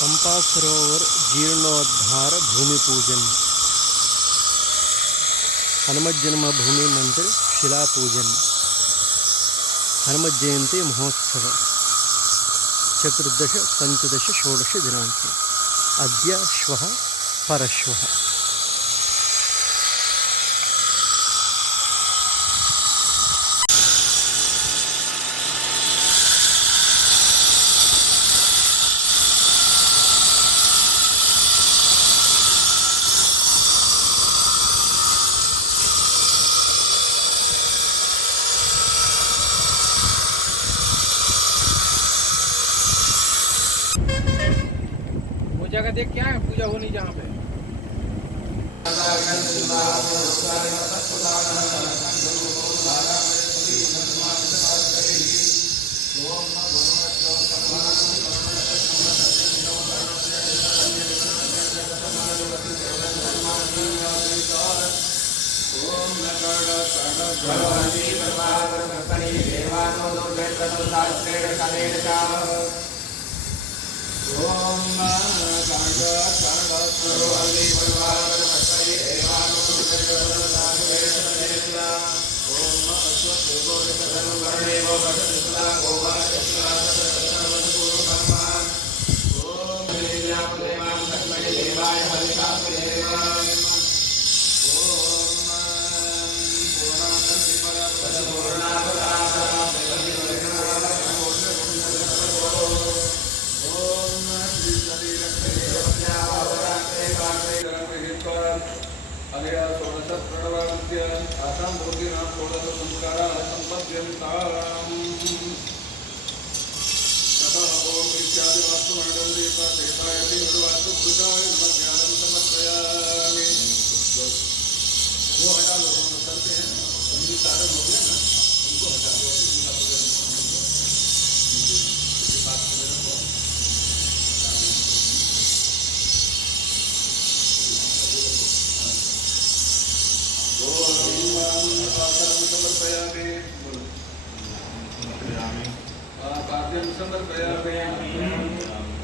पंपा सरोवर जीर्णोद्धार भूमि पूजन, हनुमत जन्मभूमि मंदिर शिला पूजन, हनुमत जयंती महोत्सव चतुर्दश पंचदश षोडश दिनांके अद्य श्वः परश्वः। जगह देख क्या है पूजा होनी जहाँ पे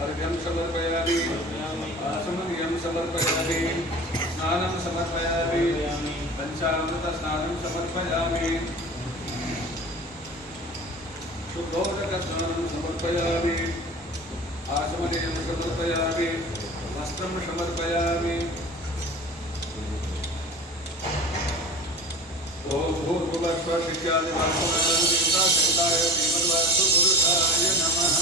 अर्घ्यं समर्पयामि आचमनीयं समर्पयामि स्नानं समर्पयामि पंचामृत स्नानं समर्पयामि शुद्धोदक स्नानं समर्पयामि आचमनीयं समर्पयामि वस्त्रं समर्पयामि ओम भूर्भुवस्व शिष्यादिवासुनां देवताय श्रीमद्वासु पुरुषाय नमः।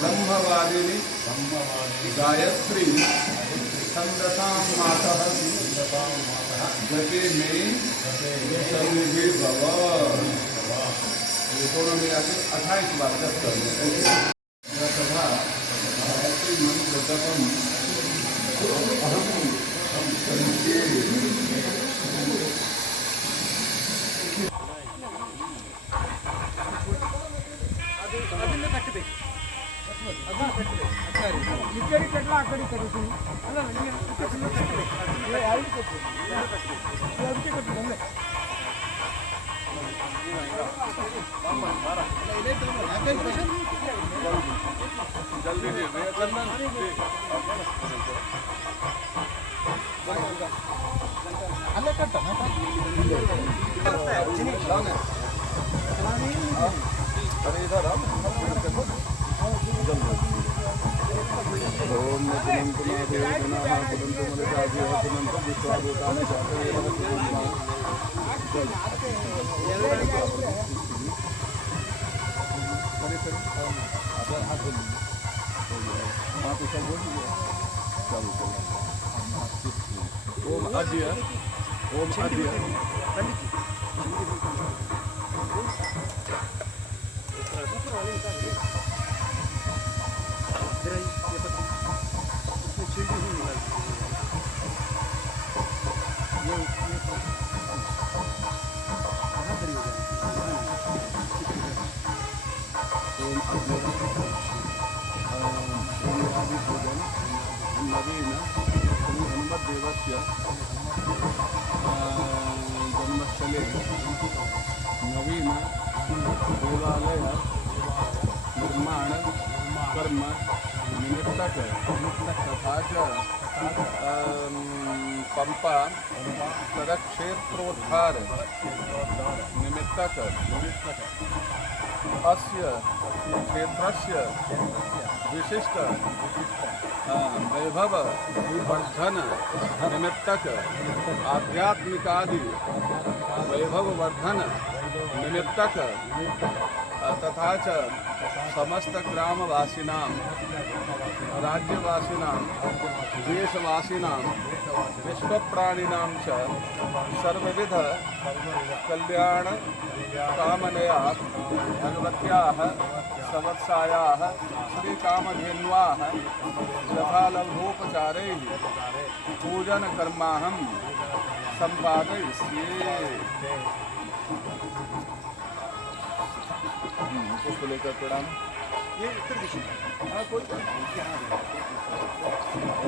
ब्रह्मवादिनी गायत्री छंदसां मातः जपे में सन्निधि भव। ये दोनों मिला के 28 बार जप करना। तथा गायत्री मंत्र जपम ओम आद्य जन्मस्थले नवीन देवालय निर्माण कर्म निमित्तक तथा च पंपा सदक्षेत्रोद्धार निमित्तक अस्य क्षेत्रस्य विशिष्ट वैभव वर्धन निमित्तक आध्यात्मिकादि वैभव वर्धन निमित्तक तथा च समस्त ग्रामवासिनां राज्यवासिनां देशवासिनां विश्वप्राणिनां च सर्वविध कल्याण कामनया भगवत्याः संवत्सायाः श्रीकामधेन्वाः यथालब्धोपचारैः पूजनकर्माहं सम्पादयिष्ये। पुष्प लेकर प्रणाम।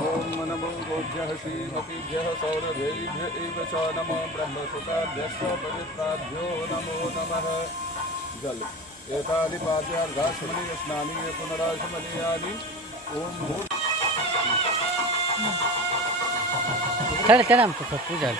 ओम नमो गोभ्यः श्रीमतीभ्यः सौरभेभ्य एव च नमो ब्रह्मसुताभ्यश्च पवित्राभ्यो नमो नमः। जल एतानि पाद्यार्घाश्मनि स्नानीय पुनराश्मनीयानि ओम भूत चल चल हम पूजा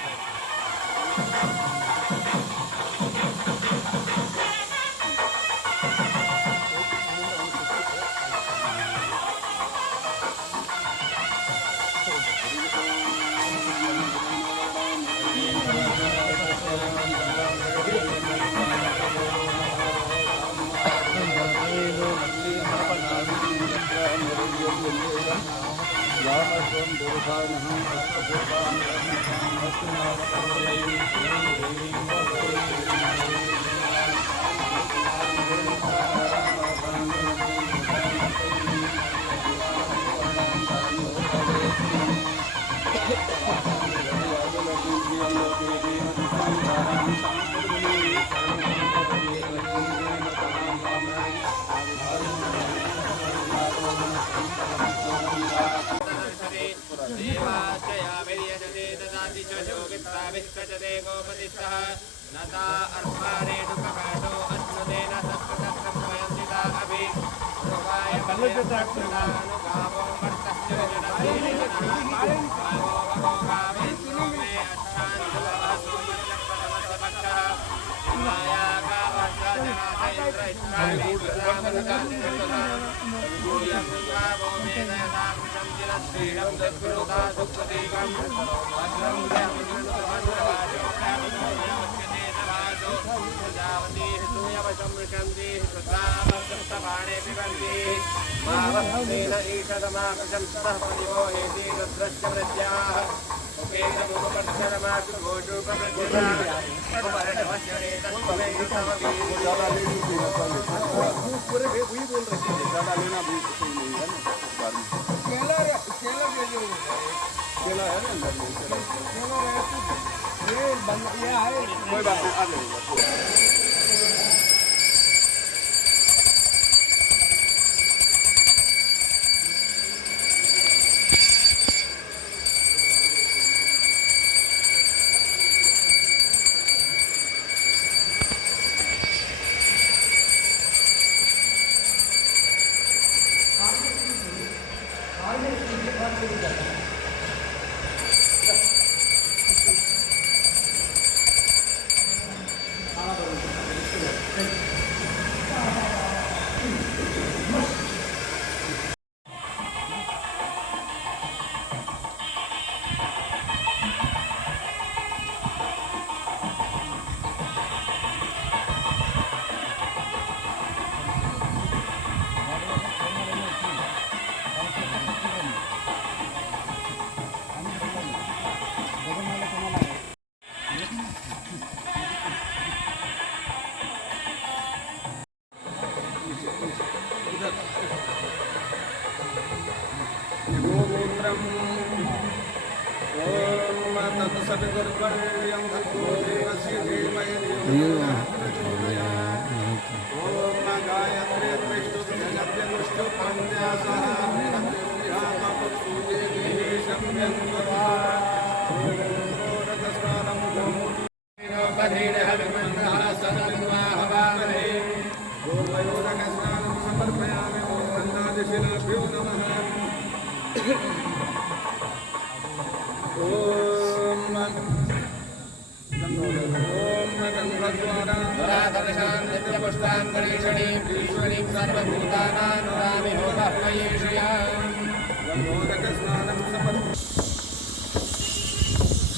नता अर्पारे दुःखकाटो अश्नुदेन सत्कृतक्रमयन्तिता अभि रुवाय अनुभावो वर्तस्य कोई बात नहीं, आ जाइएगा।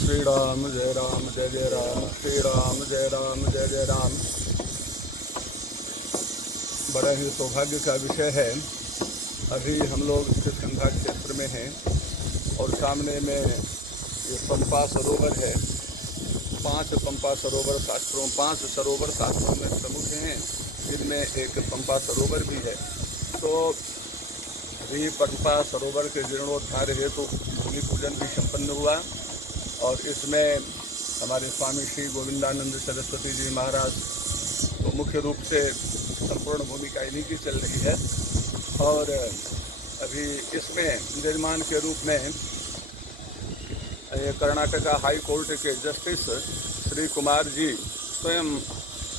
श्री राम जय राम जय जय राम, श्री राम जय राम जय जय राम। बड़ा ही सौभाग्य का विषय है। अभी हम लोग किष्किंधा क्षेत्र में हैं और सामने में ये पंपा सरोवर है। 5 पंपा सरोवर शास्त्रों 5 सरोवर शास्त्रों में प्रमुख हैं, जिनमें एक पंपा सरोवर भी है। तो अभी पंपा सरोवर के जीर्णोद्धार हेतु भूमि पूजन भी संपन्न हुआ और इसमें हमारे स्वामी श्री गोविंदानंद सरस्वती जी महाराज तो मुख्य रूप से संपूर्ण भूमिका इन्हीं की चल रही है। और अभी इसमें निर्माण के रूप में कर्नाटका हाई कोर्ट के जस्टिस श्री कुमार जी स्वयं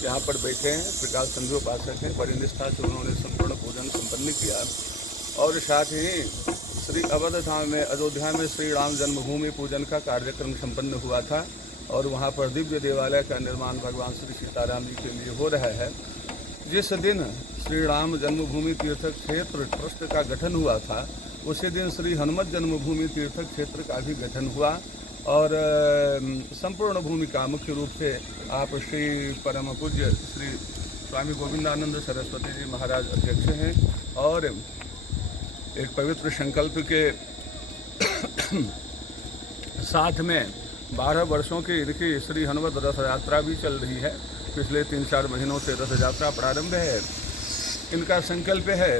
यहाँ पर बैठे हैं। प्रकाश संधि उपासक हैं, बड़ी निष्ठा से उन्होंने संपूर्ण पूजन संपन्न किया। और साथ ही श्री अवध धाम में अयोध्या में श्री राम जन्मभूमि पूजन का कार्यक्रम संपन्न हुआ था और वहाँ पर दिव्य देवालय का निर्माण भगवान श्री सीताराम जी के लिए हो रहा है। जिस दिन श्री राम जन्मभूमि तीर्थ क्षेत्र ट्रस्ट का गठन हुआ था, उसी दिन श्री हनुमत जन्मभूमि तीर्थ क्षेत्र का भी गठन हुआ और संपूर्ण भूमिका मुख्य रूप से आप श्री परम पूज्य श्री स्वामी गोविंदानंद सरस्वती जी महाराज अध्यक्ष हैं और एक पवित्र संकल्प के साथ में 12 वर्षों की इनकी श्री हनुमत रथ यात्रा भी चल रही है पिछले 3-4 महीनों से रथ यात्रा प्रारंभ है। इनका संकल्प है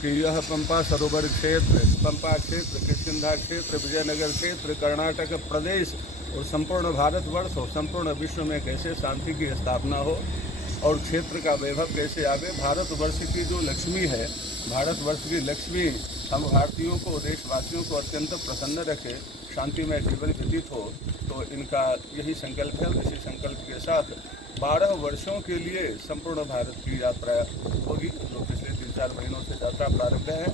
कि यह पंपा सरोवर क्षेत्र, पंपा क्षेत्र, किष्किंधा क्षेत्र, विजयनगर क्षेत्र, कर्नाटक प्रदेश और संपूर्ण भारतवर्ष और संपूर्ण विश्व में कैसे शांति की स्थापना हो और क्षेत्र का वैभव कैसे आवे। भारतवर्ष की जो लक्ष्मी है, भारतवर्ष की लक्ष्मी हम भारतीयों को, देशवासियों को अत्यंत प्रसन्न रखे, शांति में जीवन व्यतीत हो। तो इनका यही संकल्प है। इसी संकल्प के साथ 12 वर्षों के लिए संपूर्ण भारत की यात्रा होगी, जो पिछले 3-4 महीनों से यात्रा प्रारंभ है।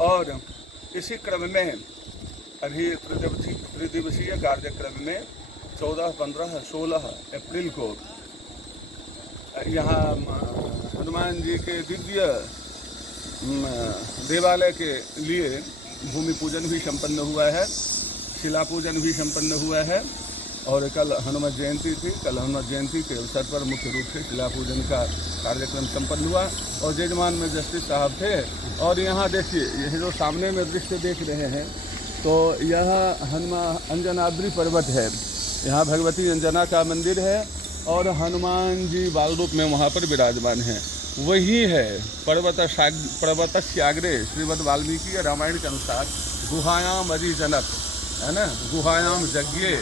और इसी क्रम में अभी त्रिदिवसीय कार्यक्रम में 14, 15, 16 अप्रैल को यहाँ हनुमान जी के दिव्य देवालय के लिए भूमि पूजन भी संपन्न हुआ है, शिला पूजन भी संपन्न हुआ है। और कल हनुमत जयंती थी। कल हनुमत जयंती के अवसर पर मुख्य रूप से शिला पूजन का कार्यक्रम संपन्न हुआ और जजमान में जस्टिस साहब थे। और यहाँ देखिए, यह जो सामने में दृश्य देख रहे हैं, तो यह अंजनाद्रि पर्वत है। यहाँ भगवती अंजना का मंदिर है और हनुमान जी बाल रूप में वहाँ पर विराजमान हैं। वही है पर्वतस्याग्रे श्रीमद् वाल्मीकि रामायण के अनुसार गुहायाम अधिजनक, है ना, गुहायाम यज्ञे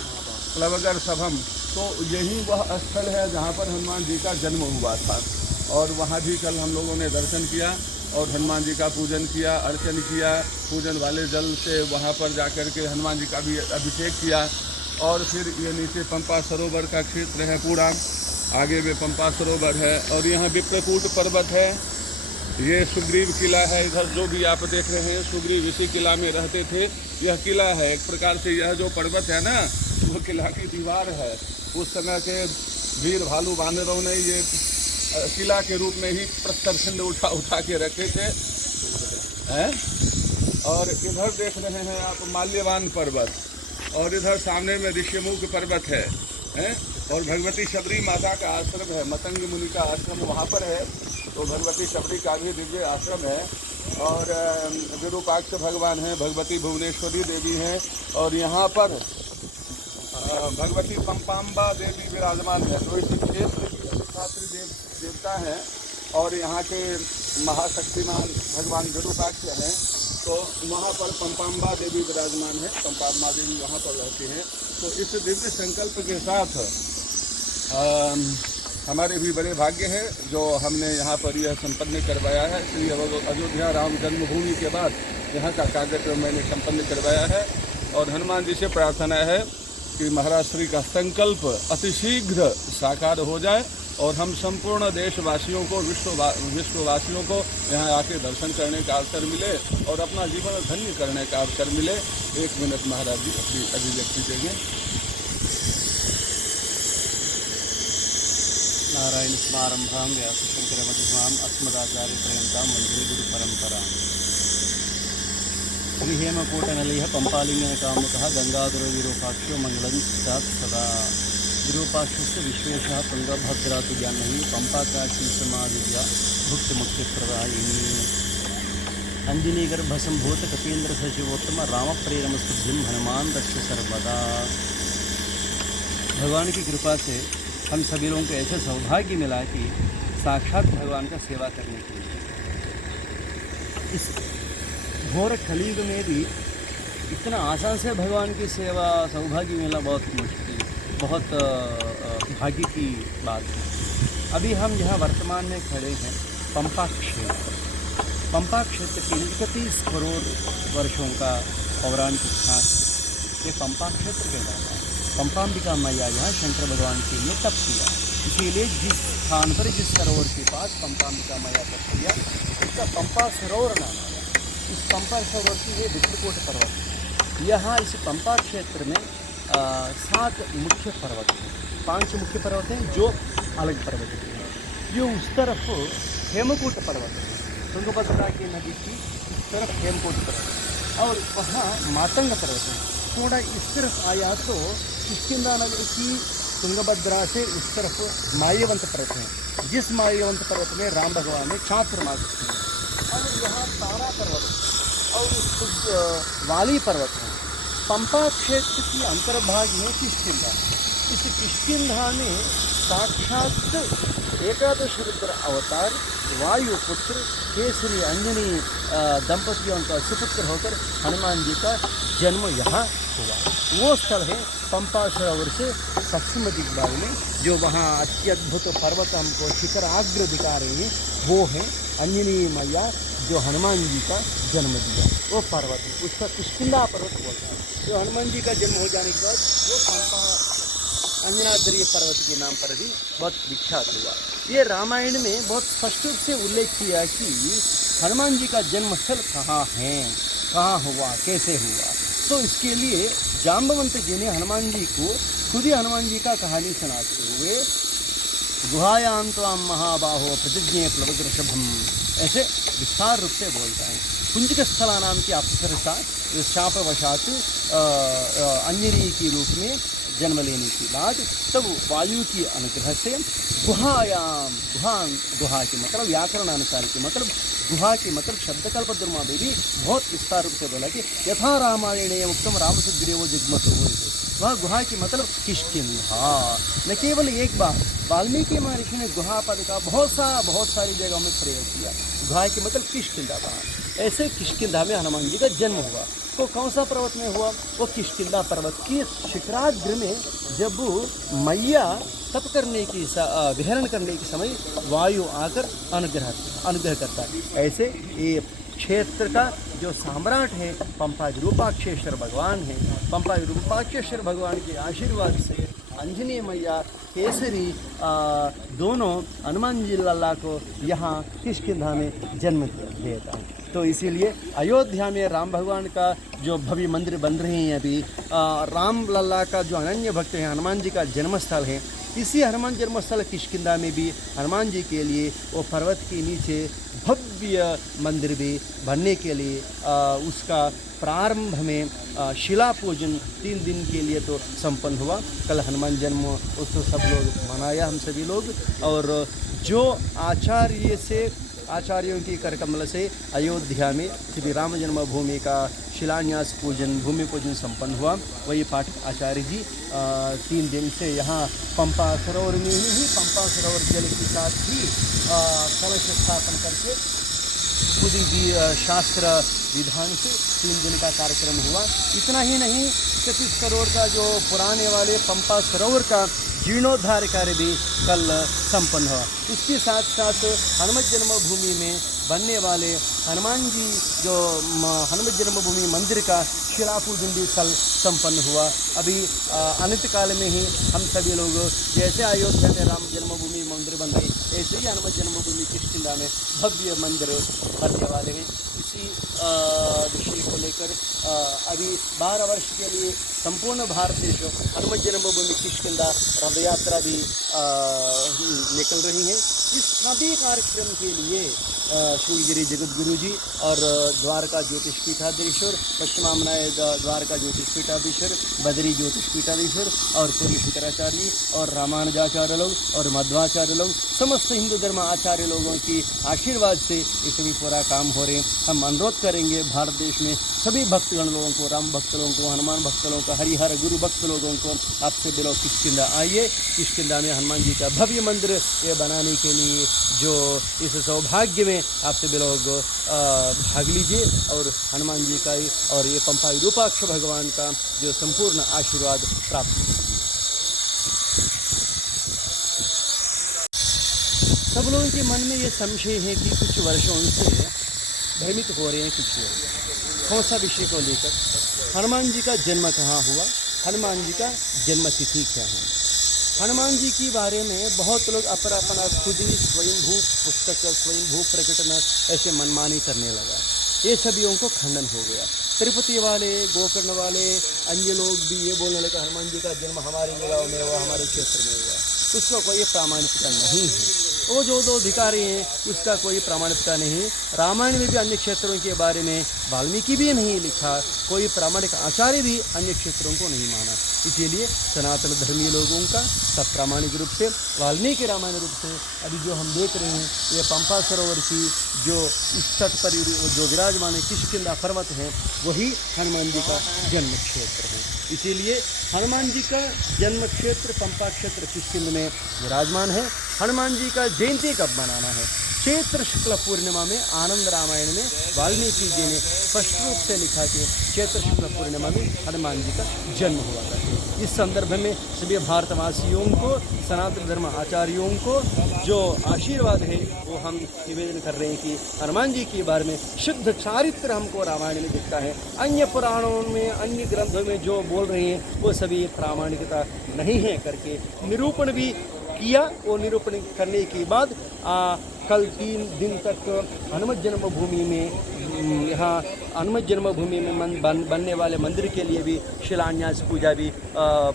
प्लवगर सभम। तो यही वह स्थल है जहाँ पर हनुमान जी का जन्म हुआ था। और वहाँ भी कल हम लोगों ने दर्शन किया और हनुमान जी का पूजन किया, अर्चन किया, पूजन वाले जल से वहाँ पर जाकर के हनुमान जी का भी अभिषेक किया। और फिर ये नीचे पंपा सरोवर का क्षेत्र है पूरा, आगे में पंपा सरोवर है और यहाँ विप्रकूट पर्वत है। ये सुग्रीव किला है। इधर जो भी आप देख रहे हैं, सुग्रीव इसी किला में रहते थे। यह किला है एक प्रकार से। यह जो पर्वत है ना, वो किला की दीवार है। उस समय के वीर भालू बानरों ने ये किला के रूप में ही प्रस्तरखंड उठा के रखे थे, हैं? और इधर देख रहे हैं आप माल्यवान पर्वत और इधर सामने में ऋष्यमुख पर्वत है, हैं? और भगवती शबरी माता का आश्रम है, मतंग मुनि का आश्रम वहाँ पर है। तो भगवती शबरी का भी दिव्य आश्रम है। और विरूपाक्ष भगवान हैं, भगवती भुवनेश्वरी देवी हैं और यहाँ पर भगवती पंपाम्बा देवी विराजमान है। तो इस क्षेत्र की अधिष्ठात्री देवता हैं और यहाँ के महाशक्तिमान भगवान विरूपाक्ष हैं। तो वहाँ पर पंपाम्बा देवी विराजमान है, पंपाम्बा देवी वहाँ पर रहती हैं। तो इस दिव्य संकल्प के साथ हमारे भी बड़े भाग्य है जो हमने यहाँ पर यह संपन्न करवाया है। श्री अयोध्या राम जन्मभूमि के बाद यहाँ का कार्यक्रम मैंने संपन्न करवाया है। और हनुमान जी से प्रार्थना है कि महाराज श्री का संकल्प अतिशीघ्र साकार हो जाए और हम संपूर्ण देशवासियों को, विश्ववासियों को यहाँ आके दर्शन करने का अवसर मिले और अपना जीवन धन्य करने का अवसर मिले। 1 मिनट महाराज जी अपनी अभिव्यक्ति देंगे। नारायण समारंभां व्यासशंकर मध्यमाम् अस्मदाचार्यपर्यन्तां वन्दे गुरु परंपराम्। श्रीहेमकूटनिलयः पंपालिंगन कामुकः गंगाधरो विरूपाक्षो मंगलं स्यात् सदा। विरूपाक्षस्य विश्वेशः तुंगभद्रातु जानवी पंपाकाशी समादिव्या भुक्तिमुक्तिप्रदायिनी। अंजनीगर्भसंभूत कपीन्द्र सचिवोत्तम रामप्रेरमस्तुभ्यं हनुमान रक्ष सर्वदा। भगवान की कृपा से हम सभी लोगों को ऐसा सौभाग्य मिला कि साक्षात भगवान का सेवा करने के लिए इस घोर कलयुग में भी इतना आसान से भगवान की सेवा सौभाग्य मिलना बहुत मुश्किल, बहुत भाग्य की बात है। अभी हम जहाँ वर्तमान में खड़े हैं पंपा क्षेत्र, पंपा क्षेत्र की 31 करोड़ वर्षों का पौराणिक इतिहास ये पंपा क्षेत्र कहलाता है। पंपाम्बिका मैया यहाँ शंकर भगवान के लिए तप किया, इसीलिए जिस स्थान पर, जिस सरोवर के पास पंपाम्बिका मैया तप किया उसका पंपा सरोवर नाम आया। इस पंपा सरोवर की ये वित्रकूट पर्वत है। यहाँ इस पंपा क्षेत्र में 7 मुख्य पर्वत हैं, 5 मुख्य पर्वत हैं जो अलग पर्वत हैं। ये उस तरफ हेमकूट पर्वत है, तुंगभद्रा की नदी की उस तरफ हेमकूट पर्वत और वहाँ मातंग पर्वत है। थोड़ा इस तरफ आया तो किष्किंधा नगर की तुंगभद्रा से उस तरफ माल्यवंत पर्वत है, जिस माल्यवंत पर्वत में राम भगवान ने चातुर्मास किया। और यहाँ तारा पर्वत और वाली पर्वत है। पंपा क्षेत्र की अंतर्भाग में किष्किंधा, इस किष्किंधा में साक्षात एकादश रुद्र अवतार वायुपुत्र केसरी अंजनी दंपतियों का सुपुत्र होकर हनुमान जी का जन्म यहाँ हुआ। वो स्थल है पंपा सरोवर से पश्चिम दिग्भाग में, जो वहाँ अत्यद्भुत पर्वत हमको शिखर आग्र दिखा रहे हैं, वो है अंजनी मैया जो हनुमान जी का जन्म दिया। वो पर्वत है, उसका किष्किंधा पर्वत बोलता है। जो हनुमान जी का जन्म हो जाने के बाद वो पंपा अंजनाद्री पर्वत के नाम पर भी बहुत विख्यात हुआ। ये रामायण में बहुत स्पष्ट रूप से उल्लेख किया कि हनुमान जी का जन्मस्थल कहाँ है, कहाँ हुआ, कैसे हुआ। तो इसके लिए जाम्बवंत जी ने हनुमान जी को खुद ही हनुमान जी का कहानी सुनाते हुए गुहायां त्वां महाबाहो प्रतिज्ञे प्लवदृषभम ऐसे विस्तार रूप से बोलता है। कुंजिक स्थला नाम की अप्सरसा शापवशात अंजनी के रूप में जन्म लेने के बाद तब वायु की अनुग्रह से गुहा के मतलब व्याकरण अनुसार के मतलब गुहा के मतलब शब्दकल्प दुर्मा में भी बहुत विस्तार रूप से बोला कि यथा रामायणे मुक्तम राम सुग्रीवो जिग्मत हो, वह गुहा की मतलब किष्किंधा। न केवल एक बार वाल्मीकि महर्षि ने गुहा पद का बहुत सारी जगहों में प्रयोग किया। गुहा की मतलब किष्किंधा कहा। ऐसे किष्किंधा में हनुमान जी का जन्म हुआ। तो कौन सा पर्वत में हुआ? वो किष्किंधा पर्वत की शिखराग्र में जब मैया तप करने की विहरण करने के समय वायु आकर अनुग्रह करता है। ऐसे ये क्षेत्र का जो सम्राट है पंपा विरूपाक्षेश्वर भगवान है। पंपा विरूपाक्षेश्वर भगवान के आशीर्वाद से अंजनी मैया केसरी दोनों हनुमान जी लल्ला को यहाँ किष्किंधा में जन्म देता है। तो इसीलिए अयोध्या में राम भगवान का जो भव्य मंदिर बन रहे हैं अभी, राम लल्ला का जो अनन्य भक्त है हनुमान जी का जन्मस्थल है। इसी हनुमान जन्मस्थल किष्किंधा में भी हनुमान जी के लिए वो पर्वत के नीचे भव्य मंदिर भी बनने के लिए उसका प्रारंभ में शिला पूजन 3 दिन के लिए तो संपन्न हुआ। कल हनुमान जन्म उत्सव सब लोग मनाया, हम सभी लोग। और जो आचार्यों की कर कमल से अयोध्या में श्री राम जन्मभूमि का शिलान्यास पूजन भूमि पूजन संपन्न हुआ। वही पाठक आचार्य जी 3 दिन से यहाँ पंपा सरोवर में ही पंपा सरोवर जल के साथ ही कलश स्थापन करके पूरी शास्त्र विधान से 3 दिन का कार्यक्रम हुआ। इतना ही नहीं, 33 करोड़ का जो पुराने वाले पंपा सरोवर का जीर्णोद्धार कार्य भी कल संपन्न हुआ। इसके साथ साथ हनुमत जन्मभूमि में बनने वाले हनुमान जी जो हनुमत जन्मभूमि मंदिर का शिला पूजन भी कल संपन्न हुआ। अभी अनंत काल में ही हम सभी लोग जैसे अयोध्या में राम जन्मभूमि मंदिर बन रही, ऐसे ही हनुमत जन्मभूमि किष्किंधा में भव्य मंदिर बनने वाले हैं। इसी विषय को लेकर अभी 12 वर्ष के लिए संपूर्ण भारत देश हनुमत जन्मभूमि किष्किंधा रथ यात्रा भी निकल रही है। इस सभी कार्यक्रम के लिए श्रीगिरी जगतगुरु जी और द्वारका ज्योतिष पीठाधीश्वर, पश्चिमामनाय द्वारका ज्योतिष पीठाधीश्वर, बद्री ज्योतिष पीठाधीश्वर और पूर्व शंकराचार्य और रामानुजाचार्य लोग और मध्वाचार्य लोग, समस्त हिंदू धर्म आचार्य लोगों की आशीर्वाद से ये सभी पूरा काम हो रहे हैं। हम अनुरोध करेंगे भारत देश में सभी भक्तगण लोगों को, राम भक्त लोगों को, हनुमान भक्त लोगों को, हरिहर गुरु भक्त लोगों को, आपसे भी लोग किष्किंधा आइए। किष्किंधा में हनुमान जी का भव्य मंदिर ये बनाने के लिए जो इस सौभाग्य में आपसे भी लोग भाग लीजिए और हनुमान जी का और ये पंपा विरूपाक्ष भगवान का जो संपूर्ण आशीर्वाद प्राप्त कीजिए। सब लोगों के मन में ये संशय है कि कुछ वर्षों से भ्रमित हो रहे हैं कुछ लोग। कौन सा विषय को लेकर? हनुमान जी का जन्म कहाँ हुआ, हनुमान जी का जन्म तिथि क्या है। हनुमान जी के बारे में बहुत लोग अपना खुद ही स्वयंभू पुस्तक, स्वयंभू प्रकटन ऐसे मनमानी करने लगा। ये सभी को खंडन हो गया। तिरुपति वाले, गोकर्ण वाले, अन्य लोग भी ये बोलने लगे हनुमान जी का जन्म हमारी जगह में हुआ, हमारे क्षेत्र में हुआ। उसका कोई प्रामाणिकता नहीं है। वो जो 2 अधिकारी हैं उसका कोई प्रामाणिकता नहीं। रामायण में भी अन्य क्षेत्रों के बारे में वाल्मीकि भी नहीं लिखा, कोई प्रामाणिक आचार्य भी अन्य क्षेत्रों को नहीं माना। इसीलिए सनातन धर्मी लोगों का सब प्रामाणिक रूप से वाल्मीकि रामायण रूप से अभी जो हम देख रहे हैं ये पंपा सरोवर की जो इस तट पर जो विराजमान है किष्किंधा पर्वत है वही हनुमान जी का जन्म क्षेत्र है। इसीलिए हनुमान जी का जन्म क्षेत्र पंपा क्षेत्र किष्किंध में विराजमान है। हनुमान जी का जयंती कब मनाना है? चैत्र शुक्ल पूर्णिमा में आनंद रामायण में वाल्मीकि जी ने स्पष्ट रूप से लिखा कि चैत्र शुक्ल पूर्णिमा में हनुमान जी का जन्म हुआ था। इस संदर्भ में सभी भारतवासियों को सनातन धर्म आचार्यों को जो आशीर्वाद है वो हम निवेदन कर रहे हैं कि हनुमान जी के बारे में शुद्ध चारित्र हमको रामायण में दिखता है। अन्य पुराणों में अन्य ग्रंथों में जो बोल रहे हैं वो सभी प्रामाणिकता नहीं है करके निरूपण भी किया। वो निरूपण करने के बाद कल 3 दिन तक हनुमत जन्मभूमि में यहाँ हनुमत जन्मभूमि में बनने वाले मंदिर के लिए भी शिलान्यास पूजा भी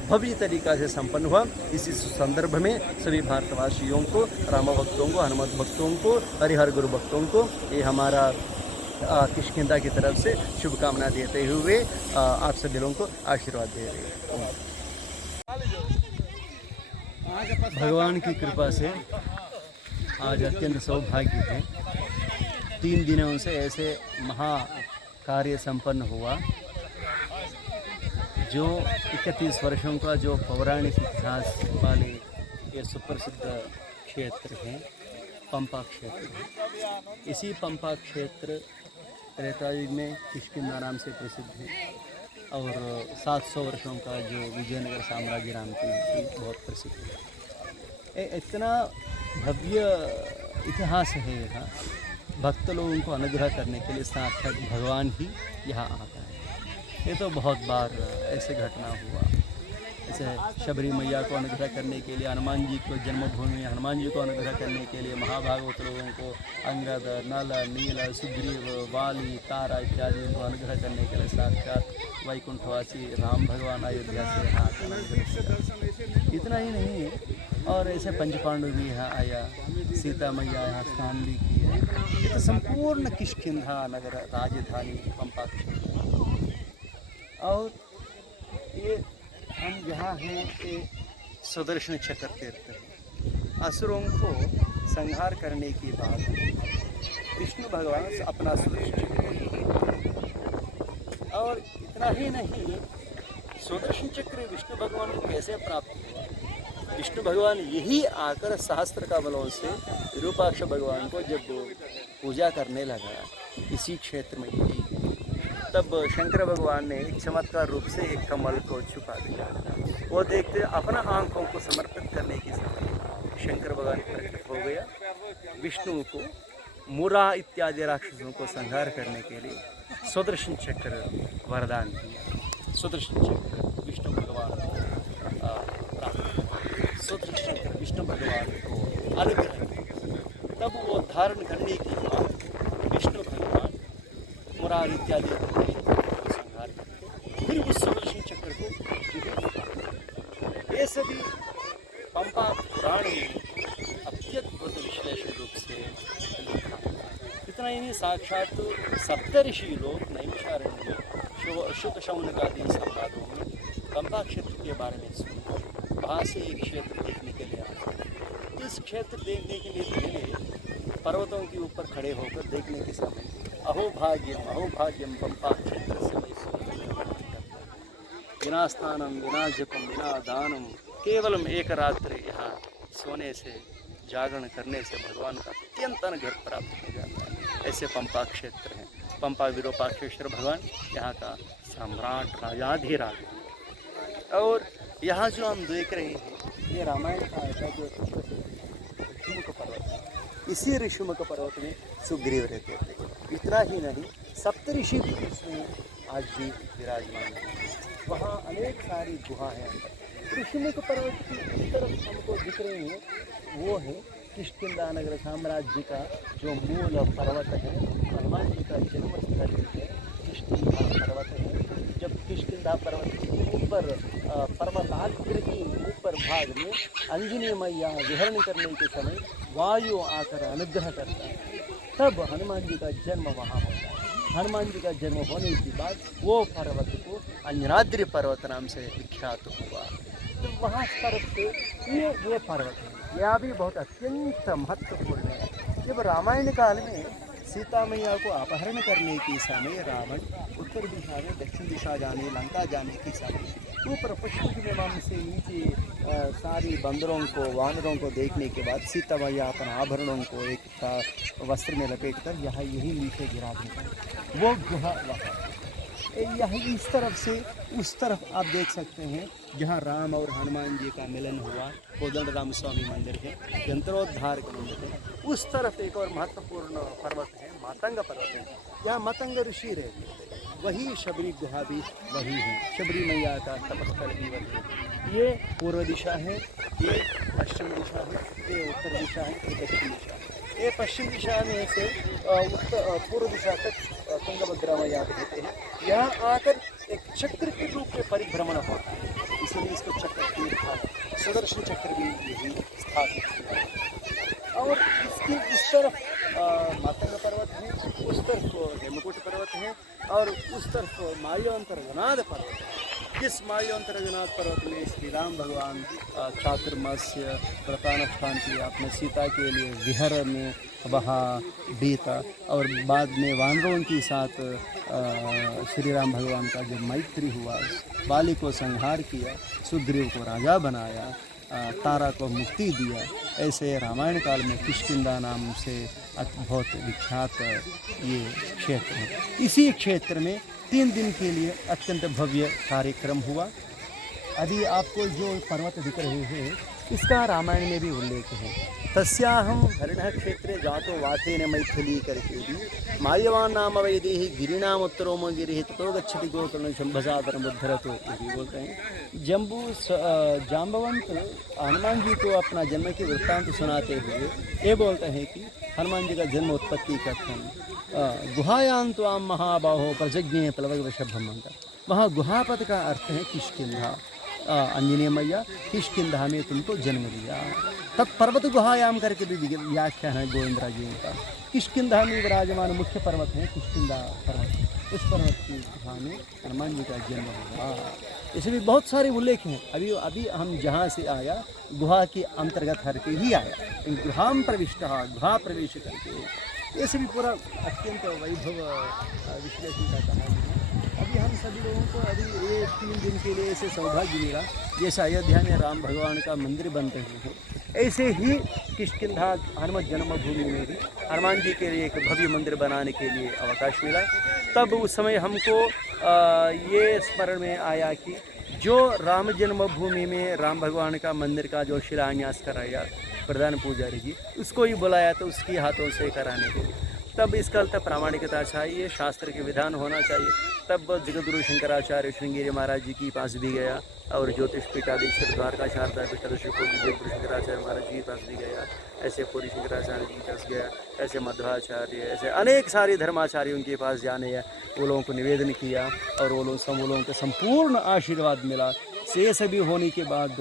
भव्य तरीका से संपन्न हुआ। इसी संदर्भ में सभी भारतवासियों को, राम भक्तों को, हनुमत भक्तों को, हरिहर गुरु भक्तों को ये हमारा किष्किंधा की तरफ से शुभकामना देते हुए आप सभी लोगों को आशीर्वाद दे रहे हैं। भगवान की कृपा से आज अत्यंत सौभाग्य है। 3 दिनों से ऐसे महा कार्य संपन्न हुआ जो 31 वर्षों का जो पौराणिक इतिहास वाले ये सुप्रसिद्ध क्षेत्र है पंपा क्षेत्र। इसी पंपा क्षेत्र त्रेता युग में किष्किंधा नाम से प्रसिद्ध है और 700 वर्षों का जो विजयनगर साम्राज्य नाम की बहुत प्रसिद्ध है। इतना भव्य इतिहास है यहाँ। भक्त लोगों को अनुग्रह करने के लिए साक्षात भगवान ही यहाँ आता है। ये तो बहुत बार ऐसे घटना हुआ। जैसे शबरी मैया को अनुग्रह करने के लिए, हनुमान जी को जन्मभूमि हनुमान जी को अनुग्रह करने के लिए महाभागवत लोगों को अंगद, नल, नील, सुग्रीव, वाली, तारा इत्यादि को अनुग्रह करने के लिए साक्षात वैकुंठवासी राम भगवान अयोध्या से यहाँ आकर इतना ही नहीं है और ऐसे पंचपांडु भी यहाँ आया, सीता मैया यहाँ स्नान भी की है। ये तो संपूर्ण किष्किंधा नगर राजधानी पंपा क्षेत्र। और ये हम जहाँ हैं ये सुदर्शन चक्र तीर्थ है। असुरों को संहार करने के बाद विष्णु भगवान से अपना सुदर्शन चक्र और इतना ही नहीं, सुदर्शन चक्र विष्णु भगवान को कैसे प्राप्त हुआ? विष्णु भगवान यही आकर सहस्त्र कमलों से विरूपाक्ष भगवान को जब पूजा करने लगा इसी क्षेत्र में ही, तब शंकर भगवान ने एक चमत्कार रूप से एक कमल को छुपा दिया। वो देखते अपना आंखों को समर्पित करने के समय शंकर भगवान प्रकट हो गया। विष्णु को मुरा इत्यादि राक्षसों को संहार करने के लिए सुदर्शन चक्र वरदान दिया। सुदर्शन चक्र विष्णु भगवान को सुदर्शन चक्र विष्णु भगवान को अनुग्रह किया। तब वो धारण करने के बाद विष्णु भगवान मुरार इत्यादि को संहार किया। फिर उस सुदर्शन चक्र को ये सभी पंपा पुराण में अत्यद्भुत विश्लेषण रूप से लिखा। इतना ही नहीं, साक्षात सप्तऋषि लोग नैमिषारण्य में शुद्ध शौनकादि संवादों में पंपा क्षेत्र के बारे में सुना। वहाँ से एक क्षेत्र देखने के लिए आए। इस क्षेत्र देखने के लिए पहले पर्वतों के ऊपर खड़े होकर देखने के समय अहो भाग्यम पंपा क्षेत्र से विना स्नानम विना जपम विना दानम केवलम एक रात्रि यहाँ सोने से जागरण करने से भगवान का अत्यंत अनुग्रह प्राप्त हो जाता है। ऐसे पंपा क्षेत्र हैं। पंपा विरूपाक्षेश्वर भगवान यहाँ का सम्राट राजाधिराज। और यहाँ जो हम देख रहे हैं ये रामायण का ऐसा जो ऋषिमुख पर्वत है। इसी ऋषिमुख पर्वत में सुग्रीव रहते थे। इतना ही नहीं, सप्तऋषि भी इसमें आज भी विराजमान है। वहाँ अनेक सारी गुहा हैं। ऋषिमुख पर्वत की तरफ हमको दिख रहे हैं वो है किष्किंधा नगर साम्राज्य का जो मूल पर्वत है। हनुमान जी का जन्म स्थल है किष्किंधा पर्वत है। जब किष्किंधा पर्वत के ऊपर पर्वताग्र के ऊपर भाग में अंजनी मैया विहरण करने के समय वायु आकर अनुग्रह करता है, तब हनुमान जी का जन्म वहाँ होता है। हनुमान जी का जन्म होने के बाद वो पर्वत को अंजनाद्रि पर्वत नाम से विख्यात हुआ। तो वहाँ पर्वत पे ये पर्वत है, यह भी बहुत अत्यंत महत्वपूर्ण है। जब रामायण काल में सीता मैया को अपहरण करने के समय रावण उत्तर दिशा में दक्षिण दिशा जाने, लंका जाने के समय ऊपर पश्चिम विमान से नीचे सारी बंदरों को, वानरों को देखने के बाद सीता मैया अपने आभरणों को एक वस्त्र में लपेट कर यहाँ यही नीचे गिरा दी। वो गुहा वहाँ यह इस तरफ से उस तरफ आप देख सकते हैं जहाँ राम और हनुमान जी का मिलन हुआ, कोदंड राम स्वामी मंदिर है, यंत्रोद्धार का मंदिर है। उस तरफ एक और महत्वपूर्ण पर्वत है, मातंग पर्वत है, जहाँ मातंग ऋषि रहते थे। वही शबरी गुहा भी वही है, शबरी मैया का तपस्थल भी वही है। ये पूर्व दिशा है, ये पश्चिम दिशा है, ये उत्तर दिशा है, ये दक्षिण दिशा है। ये पश्चिम दिशा में से पूर्व दिशा तक तुंगभद्रा मैया रहते हैं। यहाँ आकर एक चक्र के रूप में परिभ्रमण होता है, इसलिए इसको चक्र तीर्थ है। सुदर्शन चक्र भी यही स्थापित है। और इसकी उस तरफ मातंग पर्वत है, उस तरफ हेमकूट पर्वत है, और उस तरफ माल्योंतरगनाथ पर्वत है। जिस माल्योंतरगनाथ पर्वत में श्री राम भगवान चातुर्मास्य व्रतानुष्ठान किया, अपने सीता के लिए विहर में वहाँ बीता, और बाद में वानरों के साथ श्री राम भगवान का जो मैत्री हुआ, बाली को संहार किया, सुग्रीव को राजा बनाया, तारा को मुक्ति दिया। ऐसे रामायण काल में किष्किंधा नाम से बहुत विख्यात ये क्षेत्र है। इसी क्षेत्र में 3 दिन के लिए अत्यंत भव्य कार्यक्रम हुआ। अभी आपको जो पर्वत दिख रहे हैं इसका रामायण में भी उल्लेख है। तस्याहम हरिणः क्षेत्रे जातो वातेन मैथिली करके भी माल्यवान नाम वैदेही गिरिनाम उत्तरोम गिरि ततो गच्छति गोकर्ण शंभसादरम उद्धरतो, ये बोलते हैं। जाम्बवंत हनुमान जी को अपना जन्म की वृत्तांत सुनाते हुए ये बोलते हैं कि हनुमान जी का जन्म उत्पत्ति कथन गुहायां त्वां महाबाहो प्रजज्ञे प्लवगवशभ्रमंत। वहाँ गुहापद का अर्थ है किष्किंधा। अंजनी मैया किष्किंधा में तुमको जन्म दिया। तत्पर्वत गुहायाम करके भी व्याख्या है गोविंदराज जी का। किष्किंधा में विराजमान मुख्य पर्वत है किष्किंधा पर्वत, उस पर्वत की गुहा में हनुमान जी का जन्म हुआ। इसे भी बहुत सारे उल्लेख हैं। अभी हम जहाँ से आया गुहा के अंतर्गत हर के ही आया, गुहाम प्रविष्ट, गुहा प्रवेश करके, ऐसे भी पूरा अत्यंत वैभव विश्लेषण का कहा है। अभी हम सभी लोगों को अभी ये 3 दिन के लिए ऐसे सौभाग्य मिला, जैसे अयोध्या में राम भगवान का मंदिर बन रहे हैं, ऐसे ही किष्किंधा हनुमत जन्मभूमि में भी हनुमान जी के लिए एक भव्य मंदिर बनाने के लिए अवकाश मिला। तब उस समय हमको ये स्मरण में आया कि जो राम जन्मभूमि में राम भगवान का मंदिर का जो शिलान्यास कराया प्रधान पुजारी जी, उसको ही बुलाया तो उसके हाथों से कराने के लिए। तब इसका तब प्रामाणिकता चाहिए, शास्त्र के विधान होना चाहिए। तब जगतगुरु शंकराचार्य श्रृंगेरी महाराज जी के पास भी गया, और ज्योतिष पीठाधीश्वर द्वारका शारदा पीठाधीश्वर जगतगुरु शंकराचार्य महाराज जी के पास भी गया, ऐसे पूरी शंकराचार्य जी के पास गया, ऐसे मध्वाचार्य, ऐसे अनेक सारे धर्माचार्यों के पास जाने वो लोगों को निवेदन किया, और वो लोगों को संपूर्ण आशीर्वाद मिला। से सभी होने के बाद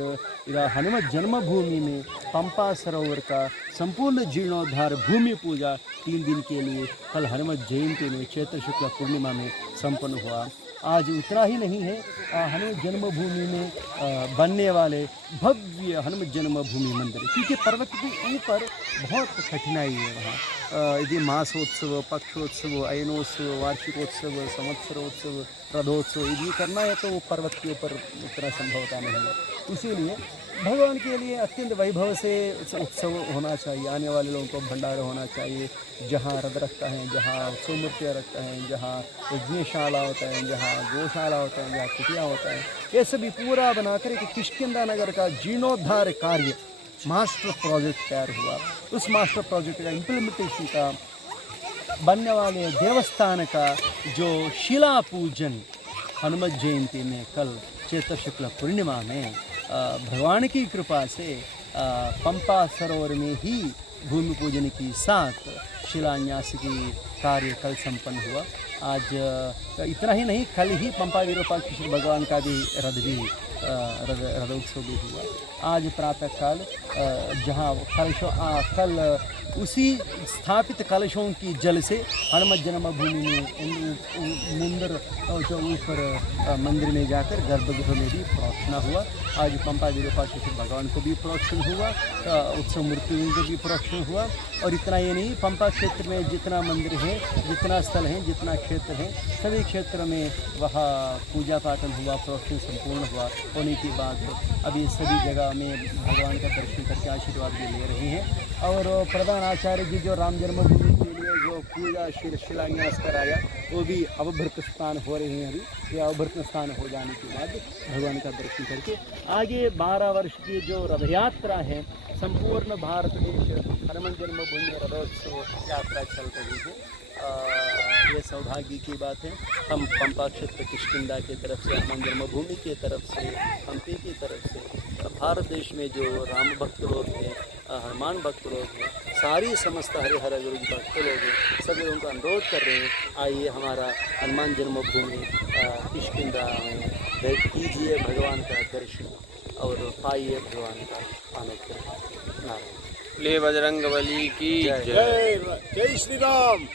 हनुमत जन्मभूमि में पंपा सरोवर का संपूर्ण जीर्णोद्धार भूमि पूजा 3 दिन के लिए कल हनुमत जयंती में चैत्र शुक्ल पूर्णिमा में संपन्न हुआ। आज उतना ही नहीं है, हनुमत जन्मभूमि में बनने वाले भव्य हनुमत जन्मभूमि मंदिर, क्योंकि पर्वत के ऊपर बहुत कठिनाई है वहाँ। यदि मासोत्सव, पक्षोत्सव, अयनोत्सव, वार्षिकोत्सव, संवत्सरोत्सव, रथोत्सव यदि करना है तो वो पर्वत के ऊपर उतना संभवता नहीं है। इसीलिए भगवान के लिए अत्यंत वैभव से उत्सव होना चाहिए। आने वाले लोगों को भंडारा होना चाहिए, जहाँ रथ रखता है, जहाँ उत्सव मूर्तियाँ रखता है, जहाँ यज्ञशाला होता है, जहाँ गौशाला होता है, जहाँ कुटिया होता है, ये सभी पूरा बनाकर एक किष्किंधा नगर का जीर्णोद्धार कार्य मास्टर प्रोजेक्ट तैयार हुआ। उस मास्टर प्रोजेक्ट का इम्प्लीमेंटेशन का बनने वाले देवस्थान का जो शिला पूजन हनुमत जयंती में कल चैत्र शुक्ल पूर्णिमा में भगवान की कृपा से पंपा सरोवर में ही भूमि पूजन के साथ शिलान्यास की कार्य कल संपन्न हुआ। आज इतना ही नहीं, कल ही पंपा विरूपाक्ष भगवान का भी रथोत्सव भी हुआ। आज प्रातःकाल जहाँ कल उसी स्थापित कलशों की जल से हनुमत जन्मभूमि में मंदिर और जो ऊपर मंदिर में जाकर गर्भगृह में भी प्रोक्षण हुआ। आज पंपा विरूपाक्षेत्र भगवान को भी प्रोक्षण हुआ, उत्सव मूर्ति को भी प्रोक्षण हुआ। और इतना ही नहीं, पंपा क्षेत्र में जितना मंदिर है, जितना स्थल है, जितना क्षेत्र है, सभी क्षेत्र में वहाँ पूजा पाठन हुआ, प्रोक्षण संपूर्ण हुआ। होने के बाद अभी सभी जगह में भगवान का दर्शन करके आशीर्वाद भी ले रहे हैं। और प्रधान आचार्य जी जो राम जन्मभूमि के लिए जो पूजा शिलान्यास कराया, वो भी अवभृत स्नान हो रहे हैं। अभी ये अवभृत स्नान हो जाने के बाद भगवान का दर्शन करके आगे 12 वर्ष की जो रथ यात्रा है, संपूर्ण भारत देश हनुमान जन्मभूमि रथोत्सव यात्रा चल रही है। ये सौभाग्य की बात है। हम पंपा क्षेत्र किष्किंधा की तरफ से, हनुमान जन्मभूमि की तरफ से, हम्पी की तरफ से, भारत देश में जो राम भक्त लोग हैं, हनुमान भक्त लोग हैं, सारी समस्त हरिहर गुरु भक्त लोग हैं, सभी लोगों का अनुरोध कर रहे हैं, आइए हमारा हनुमान जन्मभूमि किष्किंधा में भेंट कीजिए भगवान का दर्शन और पाइए भगवान का अनुग्रह। नारायण। ले बजरंग बली की जय। जय। जय श्री राम।